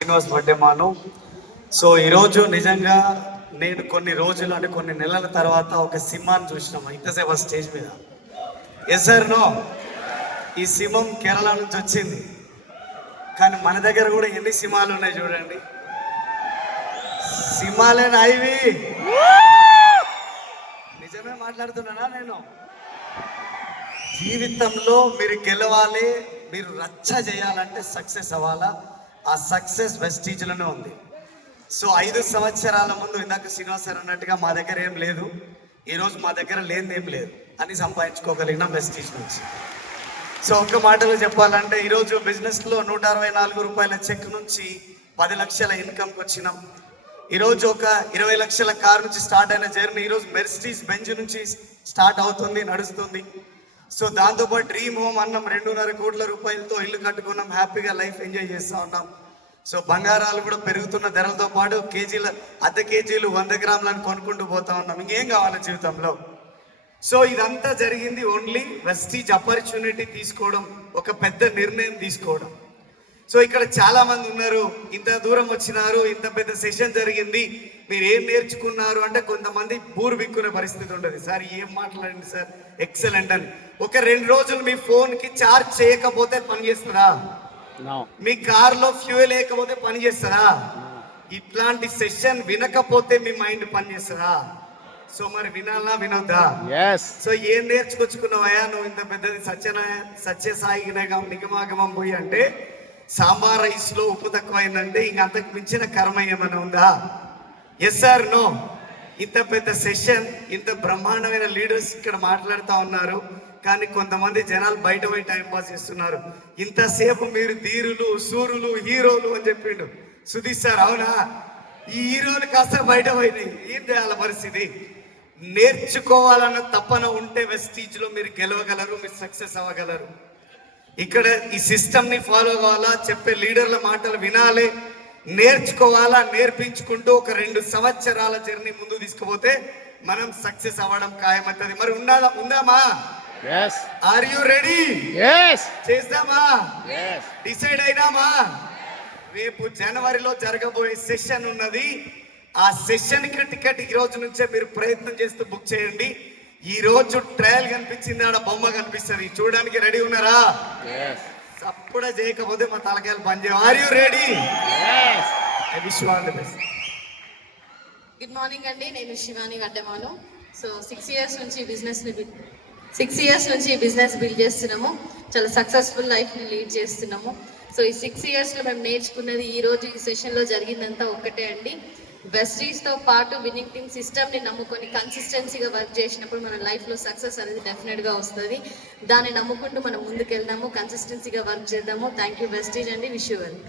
Srinivas Vaddemanu. So ఈరోజు నిజంగా నేను కొన్ని రోజులు అంటే కొన్ని నెలల తర్వాత ఒక సింహాన్ని చూసినాము ఇంతసేపు స్టేజ్ మీద. ఎస్ సార్ నో, ఈ సింహం కేరళ నుంచి వచ్చింది, కానీ మన దగ్గర కూడా ఎన్ని సింహాలు ఉన్నాయి చూడండి. సింహాలేనా ఇవి? నిజమే మాట్లాడుతున్నానా నేను? జీవితంలో మీరు గెలవాలి, మీరు రచ్చ చేయాలంటే సక్సెస్ అవ్వాలా. ఆ సక్సెస్ వెస్టీజ్లోనే ఉంది. సో 5 సంవత్సరాల ముందు ఇందాక శ్రీనివాస్ సార్ అన్నట్టుగా మా దగ్గర ఏం లేదు, ఈరోజు మా దగ్గర లేనిదేం లేదు అని సంపాదించుకోగలిగిన వెస్టీజ్ నుంచి. సో ఒక్క మాటలో చెప్పాలంటే ఈరోజు బిజినెస్లో 164 రూపాయల చెక్ నుంచి 10 లక్షల ఇన్కమ్కి వచ్చినాం. ఈరోజు ఒక 20 లక్షల కార్ నుంచి స్టార్ట్ అయిన జర్నీ ఈరోజు మెర్సిడీస్ బెంజ్ నుంచి స్టార్ట్ అవుతుంది, నడుస్తుంది. సో దాంతోపాటు డ్రీమ్ హోమ్ అన్నాం, 2.5 కోట్ల రూపాయలతో ఇల్లు కట్టుకున్నాం, హ్యాపీగా లైఫ్ ఎంజాయ్ చేస్తూ ఉంటాం. సో బంగారాలు కూడా పెరుగుతున్న ధరలతో పాటు కేజీల అర్ధ కేజీలు 100 గ్రాములను కొనుక్కుంటూ పోతా ఉన్నాం. ఇంకేం కావాలి జీవితంలో? సో ఇదంతా జరిగింది ఓన్లీ వెస్టీజ్ ఆపర్చునిటీ తీసుకోవడం, ఒక పెద్ద నిర్ణయం తీసుకోవడం. సో ఇక్కడ చాలా మంది ఉన్నారు, ఇంత దూరం వచ్చినారు, ఇంత పెద్ద సెషన్ జరిగింది, మీరు ఏం నేర్చుకున్నారు అంటే కొంతమంది బూరు బిక్కునే పరిస్థితి ఉండదు. సార్ ఏం మాట్లాడండి సార్, ఎక్సలెంట్ అని. ఒక 2 రోజులు మీ ఫోన్కి ఛార్జ్ చేయకపోతే పని చేస్తుందా? మీ కార్లో ఫ్యూయల్ వేయకపోతే పని చేస్తుందా? ఇట్లాంటి సెషన్ వినకపోతే మీ మైండ్ పని చేస్తుందా? సో మరి వినాలా వినొద్దా? సో ఏం నేర్చుకొచ్చుకున్నావయ్యా నువ్వు ఇంత పెద్దది సత్యసాయి నిగమాగమం పోయి అంటే సాంబార్ రైస్ లో ఉప్పు తక్కువైందంటే ఇంక అంతకు మించిన కర్మ ఏమైనా ఉందా? Yes sir no? ఇంత పెద్ద సెషన్, ఇంత బ్రహ్మాండమైన లీడర్స్ ఇక్కడ మాట్లాడుతూ ఉన్నారు, కానీ కొంతమంది జనాలు బయట పోయి టైం పాస్ చేస్తున్నారు. ఇంతసేపు మీరు ధీరులు, సూరులు, హీరోలు అని చెప్పిండు సుధీర్ సార్, అవునా? ఈ హీరోలు కాస్త బయట పోయినాయి, ఏం చేయాల పరిస్థితి? నేర్చుకోవాలన్న తపన ఉంటే వెస్టీజ్ లో మీరు గెలవగలరు, మీరు సక్సెస్ అవ్వగలరు. ఇక్కడ ఈ సిస్టమ్ ని ఫాలో కావాలా, చెప్పే లీడర్ల మాటలు వినాలి, నేర్చుకోవాలా. నేర్పించుకుంటూ ఒక 2 సంవత్సరాల జర్నీ ముందు తీసుకుపోతే మనం సక్సెస్ అవ్వడం ఖాయమవుతుంది. మరి ఉందామా? Are you ready? చేద్దామా? డిసైడ్ అయినామా? రేపు జనవరిలో జరగబోయే సెషన్ ఉన్నది. ఆ సెషన్ కి టికెట్ ఈ రోజు నుంచే మీరు ప్రయత్నం చేస్తూ బుక్ చేయండి. ఈ రోజు ట్రయల్ కనిపించింది, ఆడ బొమ్మ కనిపిస్తుంది, చూడడానికి రెడీ ఉన్నారా? అప్పుడే చేయకపోతే మా తలకాయలు పని చేయ. Are you ready? I wish you all the best. Good morning అండి, నేను శివాని వడ్డెమాను. సో 6 ఇయర్స్ నుంచి బిజినెస్ బిల్డ్ చేస్తున్నాము, చాలా సక్సెస్ఫుల్ లైఫ్ని లీడ్ చేస్తున్నాము. సో ఈ 6 ఇయర్స్లో మేము నేర్చుకున్నది ఈ రోజు ఈ సెషన్లో జరిగిందంతా ఒక్కటే అండి. వెస్టీజ్తో పాటు విన్నింగ్ టీమ్ సిస్టమ్ని నమ్ముకొని కన్సిస్టెన్సీగా వర్క్ చేసినప్పుడు మన లైఫ్లో సక్సెస్ అనేది డెఫినెట్గా వస్తుంది. దాన్ని నమ్ముకుంటూ మనం ముందుకు వెళ్దాము, కన్సిస్టెన్సీగా వర్క్ చేద్దాము. థ్యాంక్ యూ వెస్టీజ్ అండి, విష్ యూ వెల్.